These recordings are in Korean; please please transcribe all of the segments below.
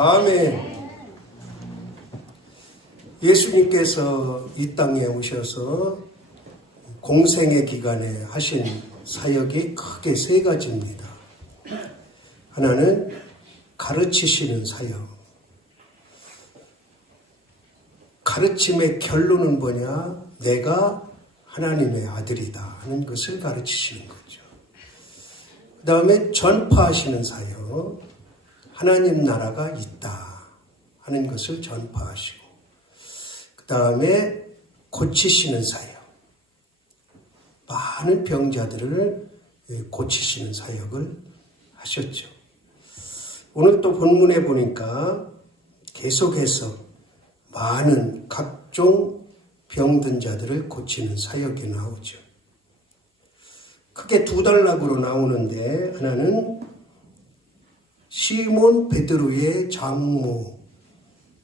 아멘. 예수님께서 이 땅에 오셔서 공생의 기간에 하신 사역이 크게 세 가지입니다. 하나는 가르치시는 사역. 가르침의 결론은 뭐냐? 내가 하나님의 아들이다 하는 것을 가르치시는 거죠. 그 다음에 전파하시는 사역. 하나님 나라가 있다 하는 것을 전파하시고, 그 다음에 고치시는 사역. 많은 병자들을 고치시는 사역을 하셨죠. 오늘 또 본문에 보니까 계속해서 많은 각종 병든 자들을 고치는 사역이 나오죠. 크게 두 단락으로 나오는데, 하나는 시몬 베드로의 장모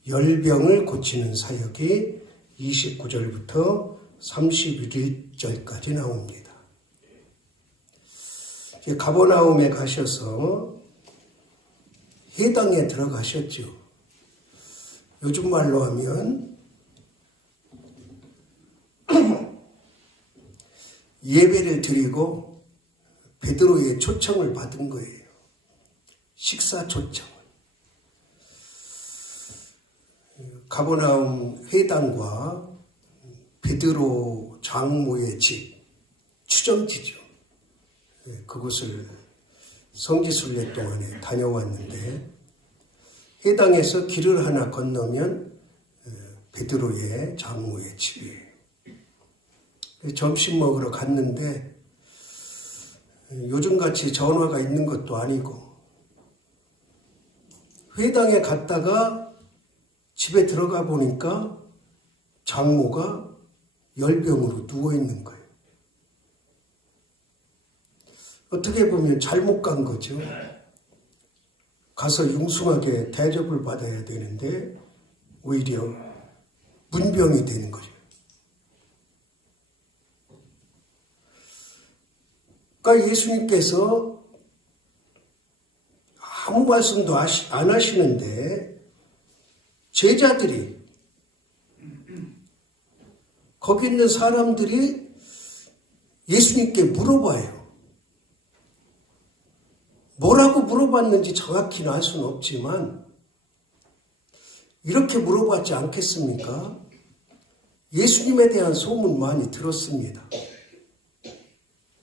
열병을 고치는 사역이 29절부터 31절까지 나옵니다. 가버나움에 가셔서 회당에 들어가셨죠. 요즘 말로 하면 예배를 드리고 베드로의 초청을 받은 거예요. 식사 초청을. 가버나움 회당과 베드로 장모의 집, 추정지죠. 그곳을 성지순례 동안에 다녀왔는데, 회당에서 길을 하나 건너면 베드로의 장모의 집이에요. 점심 먹으러 갔는데 요즘같이 전화가 있는 것도 아니고, 회당에 갔다가 집에 들어가 보니까 장모가 열병으로 누워있는 거예요. 어떻게 보면 잘못 간 거죠. 가서 융숭하게 대접을 받아야 되는데 오히려 문병이 되는 거죠. 그러니까 예수님께서 아무 말씀도 안 하시는데 제자들이, 거기 있는 사람들이 예수님께 물어봐요. 뭐라고 물어봤는지 정확히는 알 수는 없지만 이렇게 물어봤지 않겠습니까? 예수님에 대한 소문 많이 들었습니다.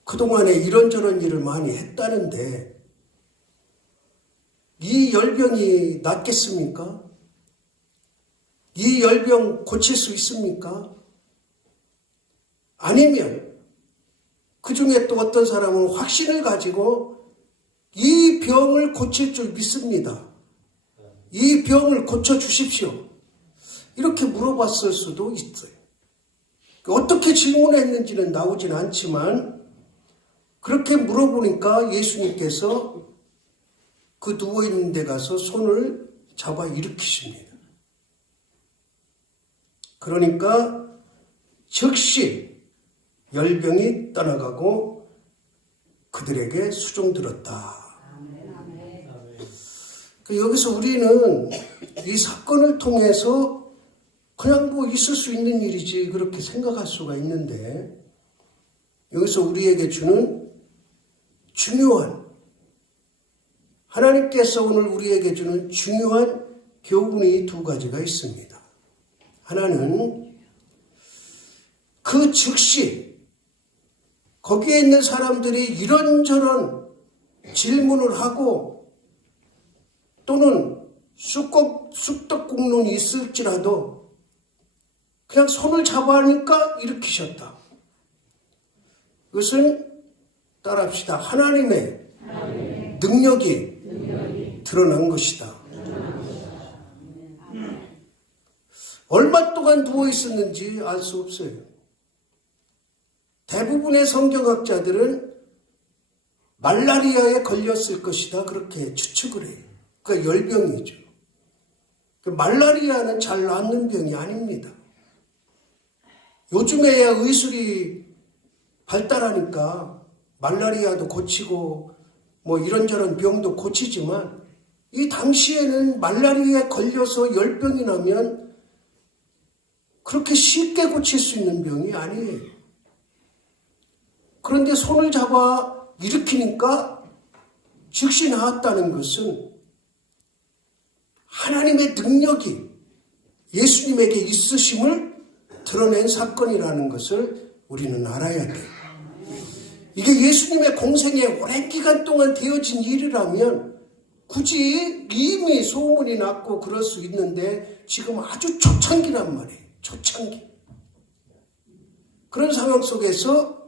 그동안에 이런저런 일을 많이 했다는데 이 열병이 낫겠습니까? 이 열병 고칠 수 있습니까? 아니면 그 중에 또 어떤 사람은 확신을 가지고 이 병을 고칠 줄 믿습니다. 이 병을 고쳐주십시오. 이렇게 물어봤을 수도 있어요. 어떻게 질문했는지는 나오진 않지만 그렇게 물어보니까 예수님께서 그 누워있는 데 가서 손을 잡아 일으키십니다. 그러니까 즉시 열병이 떠나가고 그들에게 수종들었다. 여기서 우리는 이 사건을 통해서 그냥 뭐 있을 수 있는 일이지 그렇게 생각할 수가 있는데, 여기서 우리에게 주는 중요한, 하나님께서 오늘 우리에게 주는 중요한 교훈이 두 가지가 있습니다. 하나는 그 즉시 거기에 있는 사람들이 이런저런 질문을 하고 또는 쑥덕국론이 있을지라도 그냥 손을 잡아하니까 일으키셨다. 그것은 따라합시다. 하나님의 능력이 드러난 것이다. 얼마 동안 누워 있었는지 알 수 없어요. 대부분의 성경학자들은 말라리아에 걸렸을 것이다 그렇게 추측을 해요. 그러니까 열병이죠. 말라리아는 잘 낫는 병이 아닙니다. 요즘에야 의술이 발달하니까 말라리아도 고치고 뭐 이런저런 병도 고치지만 이 당시에는 말라리아에 걸려서 열병이 나면 그렇게 쉽게 고칠 수 있는 병이 아니에요. 그런데 손을 잡아 일으키니까 즉시 나았다는 것은 하나님의 능력이 예수님에게 있으심을 드러낸 사건이라는 것을 우리는 알아야 돼요. 이게 예수님의 공생에 오랜 기간 동안 되어진 일이라면 굳이 이미 소문이 났고 그럴 수 있는데 지금 아주 초창기란 말이에요. 초창기. 그런 상황 속에서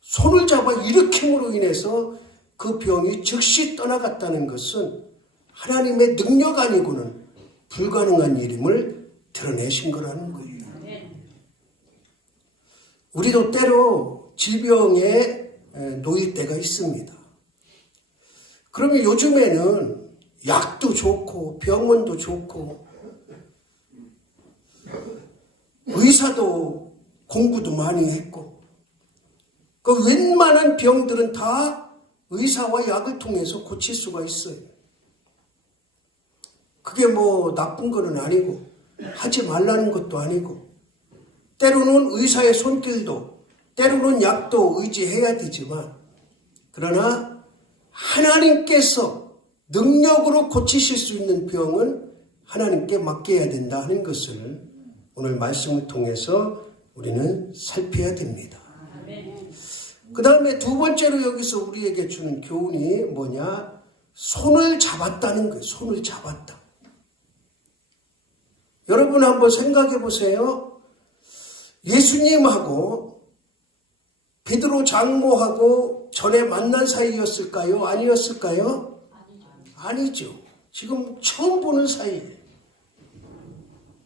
손을 잡아 일으킴으로 인해서 그 병이 즉시 떠나갔다는 것은 하나님의 능력 아니고는 불가능한 일임을 드러내신 거라는 거예요. 우리도 때로 질병에 놓일 때가 있습니다. 그러면 요즘에는 약도 좋고 병원도 좋고 의사도 공부도 많이 했고 그 웬만한 병들은 다 의사와 약을 통해서 고칠 수가 있어요. 그게 뭐 나쁜 거는 아니고 하지 말라는 것도 아니고 때로는 의사의 손길도 때로는 약도 의지해야 되지만 그러나 하나님께서 능력으로 고치실 수 있는 병은 하나님께 맡겨야 된다 하는 것을 오늘 말씀을 통해서 우리는 살펴야 됩니다. 그 다음에 두 번째로 여기서 우리에게 주는 교훈이 뭐냐? 손을 잡았다는 거예요. 손을 잡았다. 여러분 한번 생각해 보세요. 예수님하고 베드로 장모하고 전에 만난 사이였을까요? 아니었을까요? 아니죠. 지금 처음 보는 사이예요.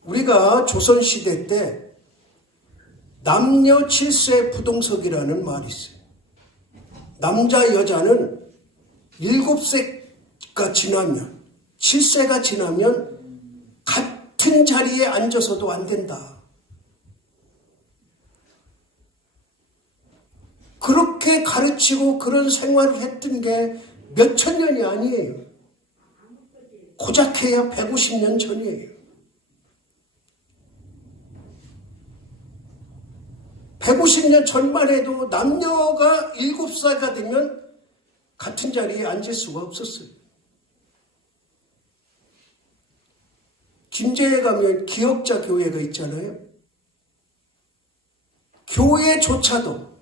우리가 조선시대 때 남녀 7세 부동석이라는 말이 있어요. 남자 여자는 7세가 지나면 7세가 지나면 같은 자리에 앉아서도 안 된다. 그렇게 가르치고 그런 생활을 했던 게 몇천 년이 아니에요. 고작해야 150년 전이에요. 150년 전만 해도 남녀가 7살가 되면 같은 자리에 앉을 수가 없었어요. 김제에 가면 기역자 교회가 있잖아요. 교회조차도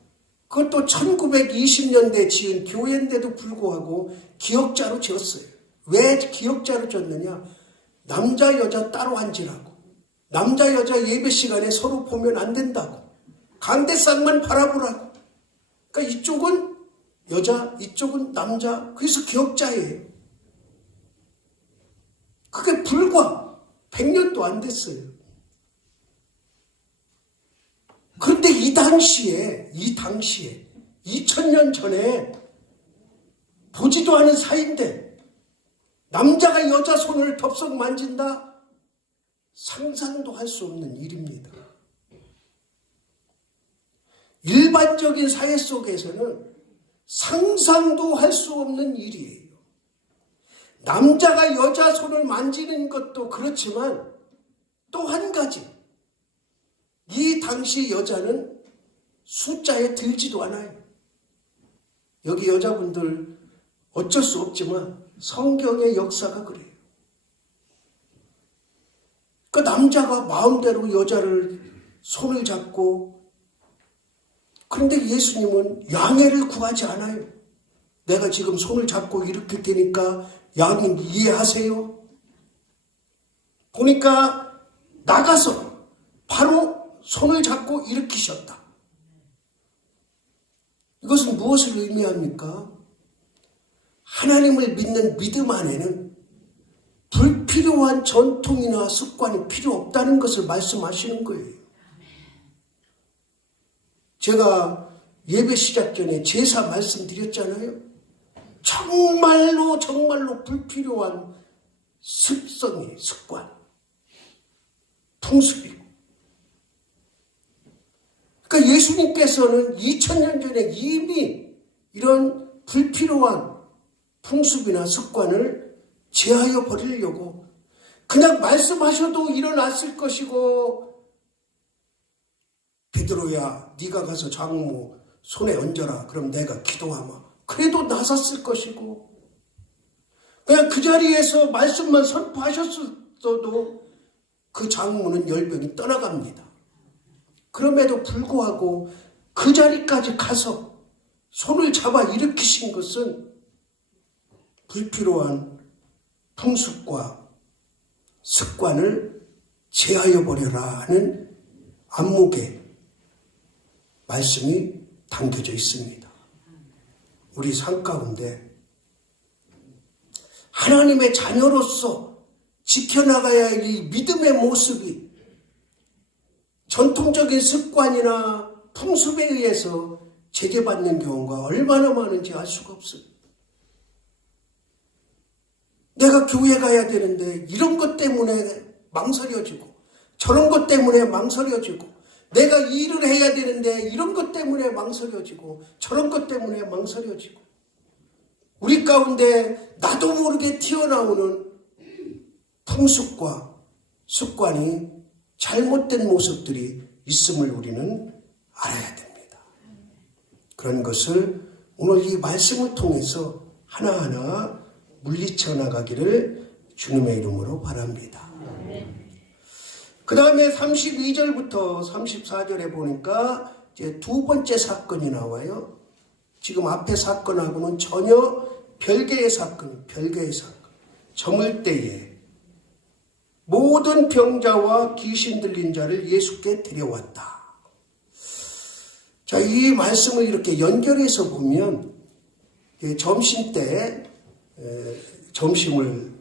그것도 1920년대에 지은 교회인데도 불구하고 기역자로 지었어요. 왜 기역자로 지었느냐? 남자 여자 따로 앉으라고. 남자 여자 예배 시간에 서로 보면 안 된다고. 강대상만 바라보라고. 그러니까 이쪽은 여자, 이쪽은 남자. 그래서 기역자예요. 그게 불과 100년도 안 됐어요. 그런데 이 당시에 2000년 전에 보지도 않은 사이인데 남자가 여자 손을 덥석 만진다? 상상도 할 수 없는 일입니다. 일반적인 사회 속에서는 상상도 할 수 없는 일이에요. 남자가 여자 손을 만지는 것도 그렇지만 또 한 가지, 이 당시 여자는 숫자에 들지도 않아요. 여기 여자분들 어쩔 수 없지만 성경의 역사가 그래요. 그 남자가 마음대로 여자를 손을 잡고, 그런데 예수님은 양해를 구하지 않아요. 내가 지금 손을 잡고 일으킬 테니까 양님 이해하세요. 보니까 나가서 바로 손을 잡고 일으키셨다. 이것은 무엇을 의미합니까? 하나님을 믿는 믿음 안에는 불필요한 전통이나 습관이 필요 없다는 것을 말씀하시는 거예요. 제가 예배 시작 전에 제사 말씀드렸잖아요. 정말로 불필요한 습성이, 습관, 풍습이고. 그러니까 예수님께서는 2000년 전에 이미 이런 불필요한 풍습이나 습관을 제하여 버리려고 그냥 말씀하셔도 일어났을 것이고, 베드로야 네가 가서 장모 손에 얹어라. 그럼 내가 기도하마. 그래도 나섰을 것이고, 그냥 그 자리에서 말씀만 선포하셨어도 그 장모는 열병이 떠나갑니다. 그럼에도 불구하고 그 자리까지 가서 손을 잡아 일으키신 것은 불필요한 풍습과 습관을 제하여 버려라 하는 안목의 말씀이 담겨져 있습니다. 우리 삶 가운데 하나님의 자녀로서 지켜나가야 할 이 믿음의 모습이 전통적인 습관이나 풍습에 의해서 제재받는 경우가 얼마나 많은지 알 수가 없어요. 내가 교회 가야 되는데 이런 것 때문에 망설여지고, 저런 것 때문에 망설여지고, 내가 일을 해야 되는데 이런 것 때문에 망설여지고, 저런 것 때문에 망설여지고, 우리 가운데 나도 모르게 튀어나오는 풍습과 습관이 잘못된 모습들이 있음을 우리는 알아야 됩니다. 그런 것을 오늘 이 말씀을 통해서 하나하나 물리쳐 나가기를 주님의 이름으로 바랍니다. 그 다음에 32절부터 34절에 보니까 이제 두 번째 사건이 나와요. 지금 앞에 사건하고는 전혀 별개의 사건. 저물 때에 모든 병자와 귀신 들린 자를 예수께 데려왔다. 자, 이 말씀을 이렇게 연결해서 보면 점심 때 점심을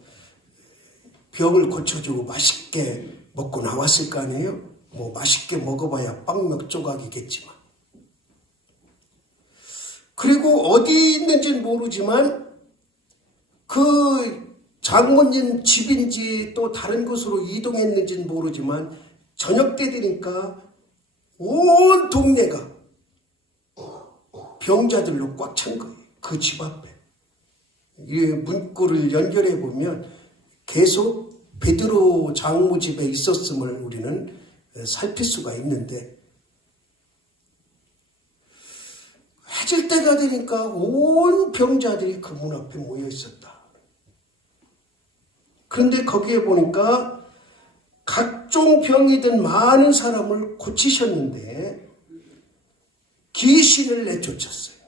병을 고쳐주고 맛있게 먹고 나왔을 거 아니에요? 뭐 맛있게 먹어봐야 빵 몇 조각이겠지만. 그리고 어디 있는지는 모르지만 그 장모님 집인지 또 다른 곳으로 이동했는지는 모르지만 저녁 때 되니까 온 동네가 병자들로 꽉 찬 거예요. 그 집 앞에. 이 문구를 연결해 보면 계속 베드로 장모 집에 있었음을 우리는 살필 수가 있는데, 해질 때가 되니까 온 병자들이 그 문 앞에 모여 있었다. 그런데 거기에 보니까 각종 병이 든 많은 사람을 고치셨는데 귀신을 내쫓았어요.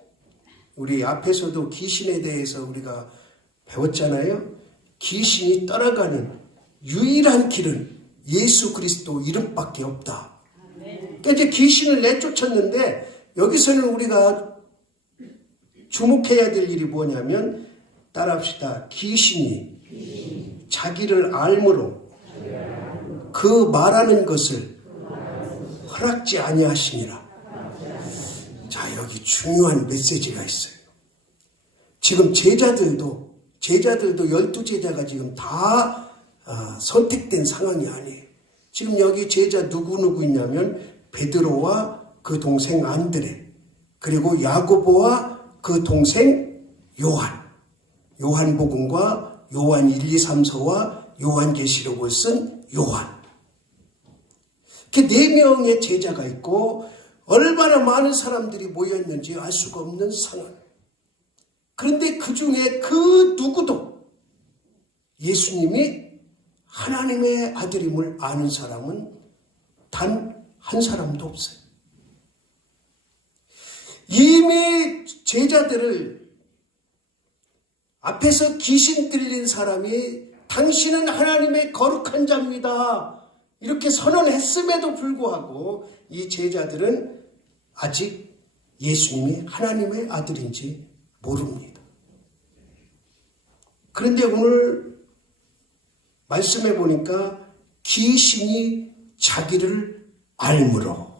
우리 앞에서도 귀신에 대해서 우리가 배웠잖아요. 귀신이 떠나가는 유일한 길은 예수 그리스도 이름밖에 없다. 그러니까 이제 귀신을 내쫓았는데 여기서는 우리가 주목해야 될 일이 뭐냐면, 따라합시다. 귀신이 자기를 알므로 그 말하는 것을 허락지 아니하시니라. 자, 여기 중요한 메시지가 있어요. 지금 제자들도 12제자가 지금 다 선택된 상황이 아니에요. 지금 여기 제자 누구 있냐면 베드로와 그 동생 안드레, 그리고 야고보와 그 동생 요한복음과 요한 1, 2, 3서와 요한계시록을 쓴 요한. 이렇게 4명의 제자가 있고 얼마나 많은 사람들이 모였는지 알 수가 없는 상황. 그런데 그 중에 그 누구도 예수님이 하나님의 아들임을 아는 사람은 단 한 사람도 없어요. 이미 제자들을 앞에서 귀신 들린 사람이 당신은 하나님의 거룩한 자입니다, 이렇게 선언했음에도 불구하고 이 제자들은 아직 예수님이 하나님의 아들인지 모릅니다. 그런데 오늘 말씀해 보니까 귀신이 자기를 알므로,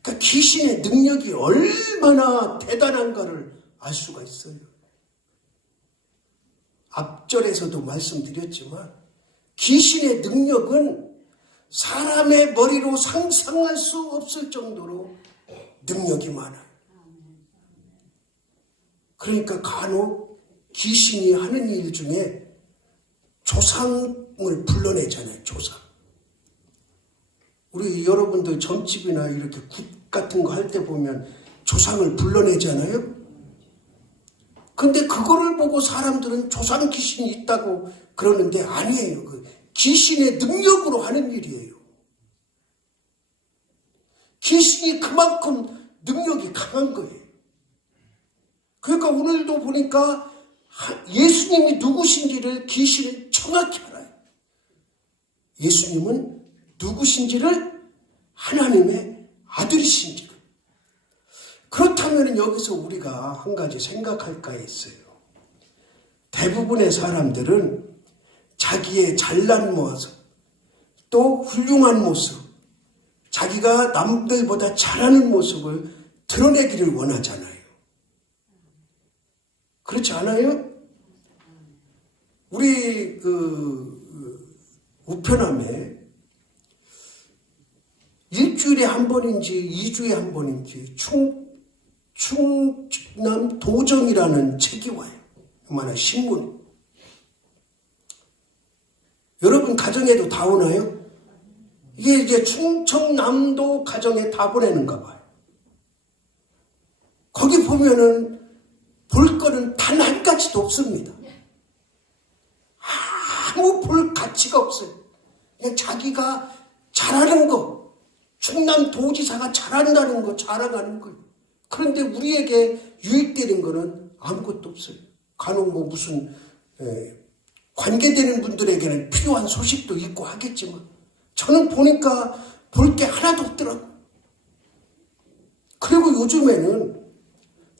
그러니까 귀신의 능력이 얼마나 대단한가를 알 수가 있어요. 앞절에서도 말씀드렸지만 귀신의 능력은 사람의 머리로 상상할 수 없을 정도로 능력이 많아요. 그러니까 간혹 귀신이 하는 일 중에 조상을 불러내잖아요. 조상. 우리 여러분들 점집이나 이렇게 굿 같은 거 할 때 보면 조상을 불러내잖아요. 근데 그거를 보고 사람들은 조상 귀신이 있다고 그러는데 아니에요. 그 귀신의 능력으로 하는 일이에요. 귀신이 그만큼 능력이 강한 거예요. 그러니까 오늘도 보니까 예수님이 누구신지를 귀신은 정확히 알아요. 예수님은 누구신지를 하나님의 아들이신지를. 그렇다면 여기서 우리가 한 가지 생각할까 했어요. 대부분의 사람들은 자기의 잘난 모습, 또 훌륭한 모습, 자기가 남들보다 잘하는 모습을 드러내기를 원하잖아요. 그렇지 않아요? 우리 우편함에 일주일에 한 번인지 2주에 한 번인지 충남 도정이라는 책이 와요. 그만한 신문. 여러분 가정에도 다 오나요? 이게 이제 충청남도 가정에 다 보내는가 봐요. 거기 보면은 볼 거는 단 한 가지도 없습니다. 아무 볼 가치가 없어요. 그냥 자기가 잘하는 거, 충남도지사가 잘한다는 거 자랑하는 거예요. 그런데 우리에게 유익되는 거는 아무것도 없어요. 간혹 뭐 무슨 관계되는 분들에게는 필요한 소식도 있고 하겠지만 저는 보니까 볼 게 하나도 없더라고요. 그리고 요즘에는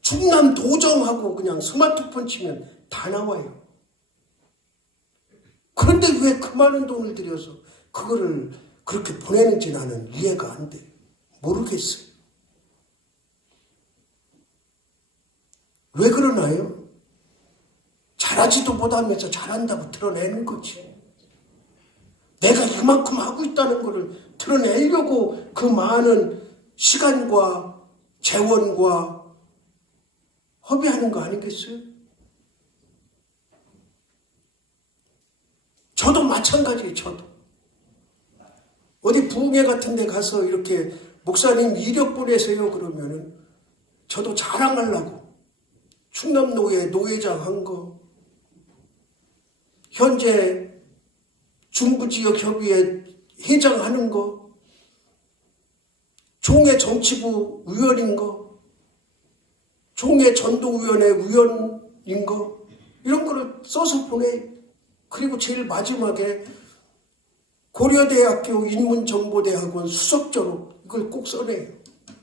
충남도정하고 그냥 스마트폰 치면 다 나와요. 그런데 왜 그 많은 돈을 들여서 그거를 그렇게 보내는지 나는 이해가 안 돼요. 모르겠어요. 왜 그러나요? 잘하지도 못하면서 잘한다고 드러내는 거지. 내가 이만큼 하고 있다는 것을 드러내려고 그 많은 시간과 재원과 허비하는 거 아니겠어요? 저도 마찬가지예요. 저도. 어디 부흥회 같은 데 가서 이렇게 목사님 이력 보내세요 그러면은 저도 자랑하려고 충남노회 노회장 한 거, 현재 중부지역협의회 회장하는 거, 종해 정치부 의원인 거, 종해 전도위원회 위원인 거, 이런 거를 써서 보내. 그리고 제일 마지막에 고려대학교 인문정보대학원 수석조로 이걸 꼭 써내요.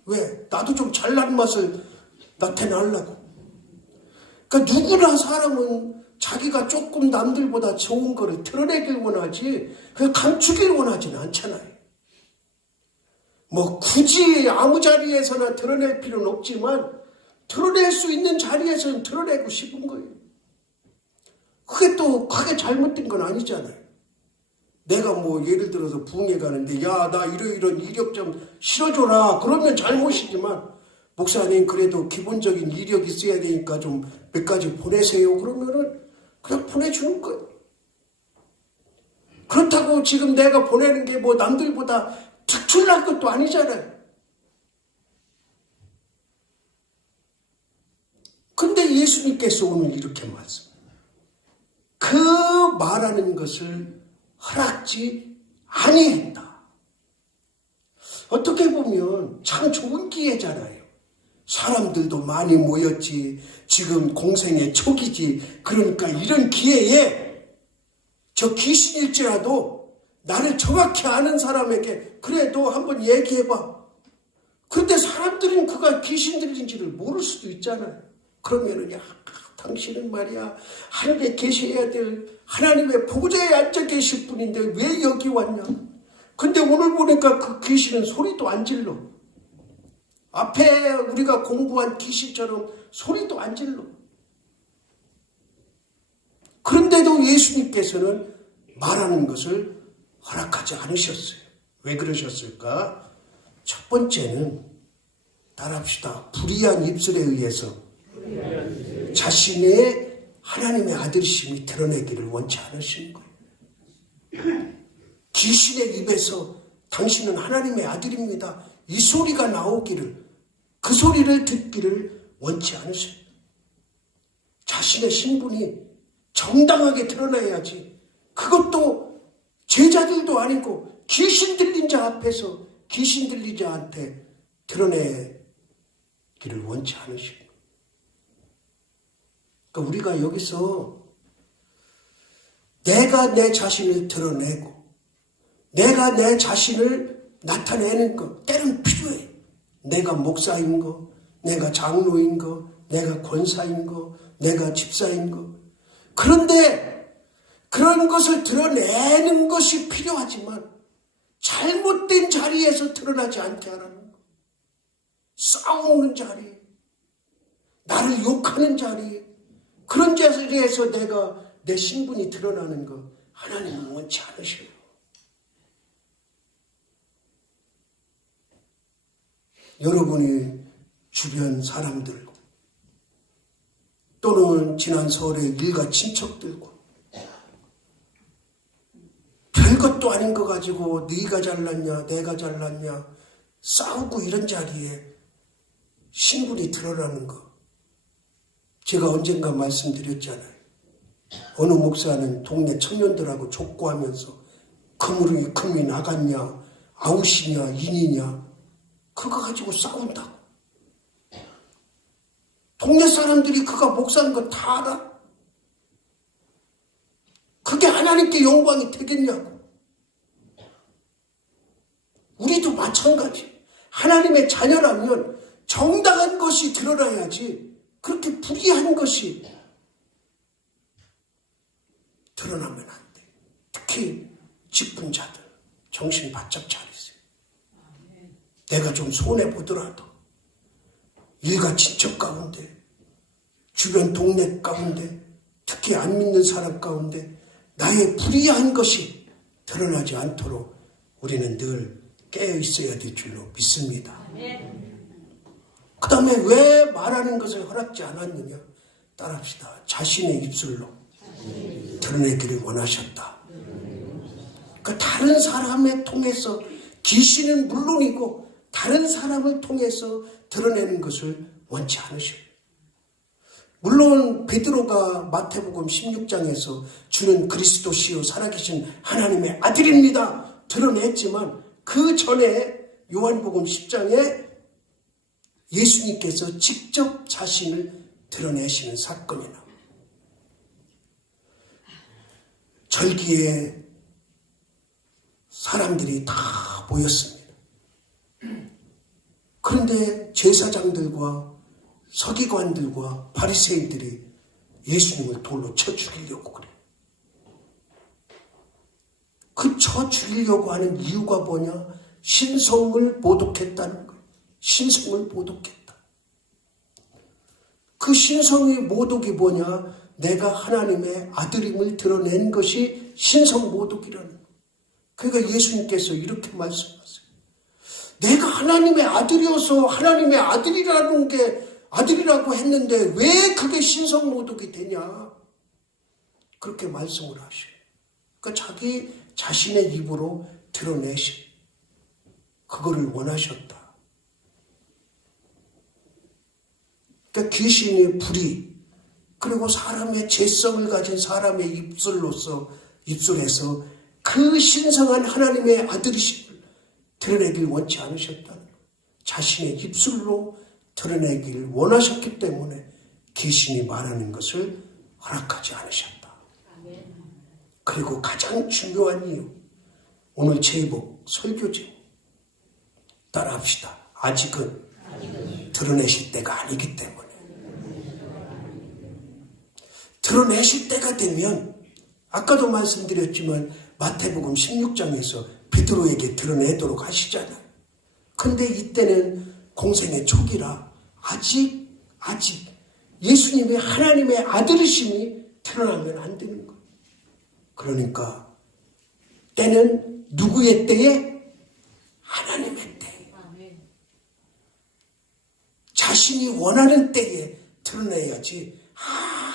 왜? 나도 좀 잘난 맛을 나타내려고. 그러니까 누구나 사람은 자기가 조금 남들보다 좋은 거를 드러내길 원하지 그냥 감추길 원하지는 않잖아요. 뭐 굳이 아무 자리에서나 드러낼 필요는 없지만 드러낼 수 있는 자리에서는 드러내고 싶은 거예요. 그게 또 크게 잘못된 건 아니잖아요. 내가 뭐 예를 들어서 부흥회 가는데 야, 나 이런 이력 좀 실어줘라 그러면 잘못이지만 목사님 그래도 기본적인 이력이 있어야 되니까 좀 몇 가지 보내세요 그러면은 그냥 보내주는 거예요. 그렇다고 지금 내가 보내는 게 뭐 남들보다 특출난 것도 아니잖아요. 근데 예수님께서 오늘 이렇게 말씀. 그 말하는 것을 허락지 아니했다. 어떻게 보면 참 좋은 기회잖아요. 사람들도 많이 모였지. 지금 공생의 초기지. 그러니까 이런 기회에 저 귀신일지라도 나를 정확히 아는 사람에게 그래 너 한번 얘기해봐. 근데 사람들은 그가 귀신 들린지를 모를 수도 있잖아요. 그러면은 야 당신은 말이야 하늘에 계셔야 될 하나님의 보좌에 앉아 계실 분인데 왜 여기 왔냐. 근데 오늘 보니까 그 귀신은 소리도 안 질러. 앞에 우리가 공부한 귀신처럼 소리도 안 질러. 그런데도 예수님께서는 말하는 것을 허락하지 않으셨어요. 왜 그러셨을까? 첫 번째는 따라합시다. 불의한 입술에 의해서 자신의 하나님의 아들이심이 드러내기를 원치 않으시는 거예요. 귀신의 입에서 당신은 하나님의 아들입니다, 이 소리가 나오기를, 그 소리를 듣기를 원치 않으십니다. 자신의 신분이 정당하게 드러나야지, 그것도 제자들도 아니고 귀신 들린 자 앞에서 귀신 들린 자한테 드러내기를 원치 않으십니다. 그러니까 우리가 여기서 내가 내 자신을 드러내고 내가 내 자신을 나타내는 것 때는 필요해. 내가 목사인 거, 내가 장로인 거, 내가 권사인 거, 내가 집사인 거. 그런데 그런 것을 드러내는 것이 필요하지만 잘못된 자리에서 드러나지 않게 하라는 거. 싸우는 자리, 나를 욕하는 자리, 그런 자리에서 내가 내 신분이 드러나는 거 하나님은 원치 않으셔요. 여러분이 주변 사람들 또는 지난 설의 일가 친척들과 별것도 아닌 거 가지고 네가 잘났냐 내가 잘났냐 싸우고 이런 자리에 신분이 드러나는 거, 제가 언젠가 말씀드렸잖아요. 어느 목사는 동네 청년들하고 족구하면서 금이 나갔냐 아웃이냐 인이냐 그거 가지고 싸운다고. 동네 사람들이 그가 목사인 거 다 알아? 그게 하나님께 영광이 되겠냐고. 우리도 마찬가지. 하나님의 자녀라면 정당한 것이 드러나야지 그렇게 불의한 것이 드러나면 안 돼. 특히 직분자들 정신 바짝 차리세요. 내가 좀 손해보더라도 일가 친척 가운데, 주변 동네 가운데, 특히 안 믿는 사람 가운데 나의 불의한 것이 드러나지 않도록 우리는 늘 깨어 있어야 될 줄로 믿습니다. 그 다음에 왜 말하는 것을 허락지 않았느냐? 따라합시다. 자신의 입술로 드러내기를 원하셨다. 그 다른 사람을 통해서, 귀신은 물론이고 다른 사람을 통해서 드러내는 것을 원치 않으셔요. 물론 베드로가 마태복음 16장에서 주는 그리스도시요 살아계신 하나님의 아들입니다 드러냈지만 그 전에 요한복음 10장에 예수님께서 직접 자신을 드러내시는 사건이 나옵니다. 절기에 사람들이 다 모였습니다. 그런데 제사장들과 서기관들과 바리새인들이 예수님을 돌로 쳐 죽이려고 그래요. 그 쳐 죽이려고 하는 이유가 뭐냐? 신성을 모독했다는 거예요. 신성을 모독했다. 그 신성의 모독이 뭐냐? 내가 하나님의 아들임을 드러낸 것이 신성 모독이라는 거예요. 그러니까 예수님께서 이렇게 말씀하세요. 내가 하나님의 아들이어서 하나님의 아들이라는 게 아들이라고 했는데 왜 그게 신성 모독이 되냐? 그렇게 말씀을 하셔요. 그러니까 자기 자신의 입으로 드러내시. 그거를 원하셨다. 그러니까 귀신의 불의, 그리고 사람의 죄성을 가진 사람의 입술에서 그 신성한 하나님의 아들이심을 드러내길 원치 않으셨다는 거예요. 자신의 입술로 드러내길 원하셨기 때문에 귀신이 말하는 것을 허락하지 않으셨다. 그리고 가장 중요한 이유, 오늘 제목 설교 제목 따라합시다. 아직은 드러내실 때가 아니기 때문에. 드러내실 때가 되면 아까도 말씀드렸지만 마태복음 16장에서 베드로에게 드러내도록 하시잖아요. 근데 이때는 공생의 초기라 아직 예수님이 하나님의 아들이심이 드러나면 안 되는 거예요. 그러니까 때는 누구의 때에? 하나님의 때에. 자신이 원하는 때에 드러내야지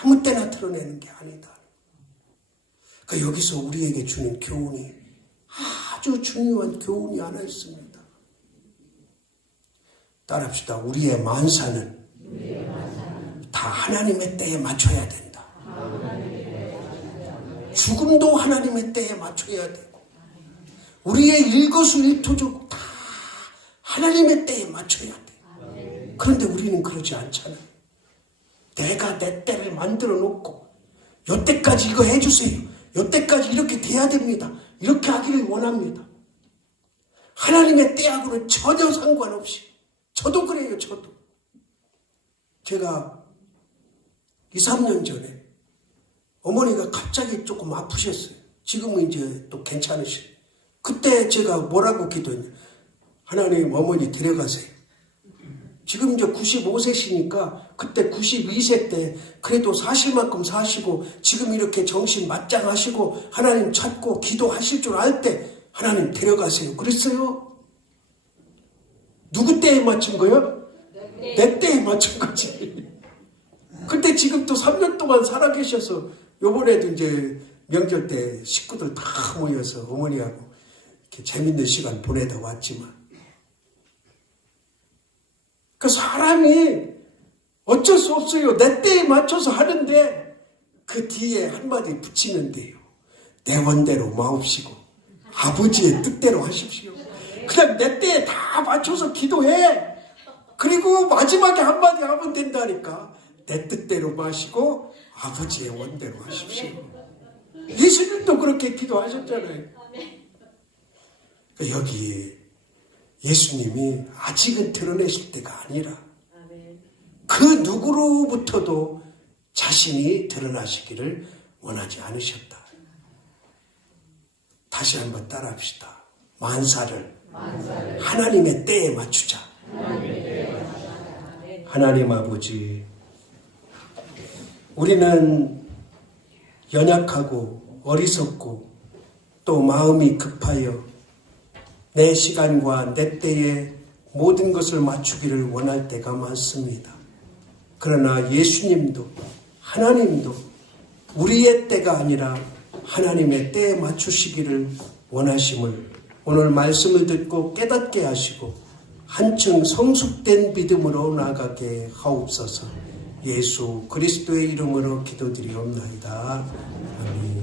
아무 때나 드러내는 게 아니다. 그러니까 여기서 우리에게 주는 교훈이 아주 중요한 교훈이 하나 있습니다. 따라합시다. 우리의 만사는 다 하나님의 때에 맞춰야 된다. 죽음도 하나님의 때에 맞춰야 되고, 우리의 일거수일투족 다 하나님의 때에 맞춰야 돼. 그런데 우리는 그러지 않잖아요. 내가 내 때를 만들어 놓고, 요때까지 이거 해주세요. 요때까지 이렇게 돼야 됩니다. 이렇게 하기를 원합니다. 하나님의 때하고는 전혀 상관없이. 저도 그래요, 저도. 제가 2, 3년 전에 어머니가 갑자기 조금 아프셨어요. 지금은 이제 또 괜찮으시죠. 그때 제가 뭐라고 기도했냐. 하나님, 어머니 데려가세요. 지금 이제 95세시니까 그때 92세 때 그래도 사실 만큼 사시고 지금 이렇게 정신 맞짱하시고 하나님 찾고 기도하실 줄 알 때 하나님 데려가세요. 그랬어요. 누구 때에 맞춘 거요? 내 때에 맞춘 거지. 근데 지금 또 3년 동안 살아계셔서 요번에도 이제 명절 때 식구들 다 모여서 어머니하고 이렇게 재밌는 시간 보내다 왔지만, 그 사람이 어쩔 수 없어요. 내 때에 맞춰서 하는데 그 뒤에 한마디 붙이면 돼요. 내 원대로 마옵시고 아버지의 뜻대로 하십시오. 그냥 내 때에 다 맞춰서 기도해. 그리고 마지막에 한마디 하면 된다니까. 내 뜻대로 마시고 아버지의 원대로 하십시오. 예수님도 그렇게 기도하셨잖아요. 여기 예수님이 아직은 드러내실 때가 아니라 그 누구로부터도 자신이 드러나시기를 원하지 않으셨다. 다시 한번 따라합시다. 만사를 하나님의 때에 맞추자. 하나님 아버지, 우리는 연약하고 어리석고 또 마음이 급하여 내 시간과 내 때에 모든 것을 맞추기를 원할 때가 많습니다. 그러나 예수님도 하나님도 우리의 때가 아니라 하나님의 때에 맞추시기를 원하심을 오늘 말씀을 듣고 깨닫게 하시고 한층 성숙된 믿음으로 나아가게 하옵소서. 예수 그리스도의 이름으로 기도드리옵나이다. 아멘.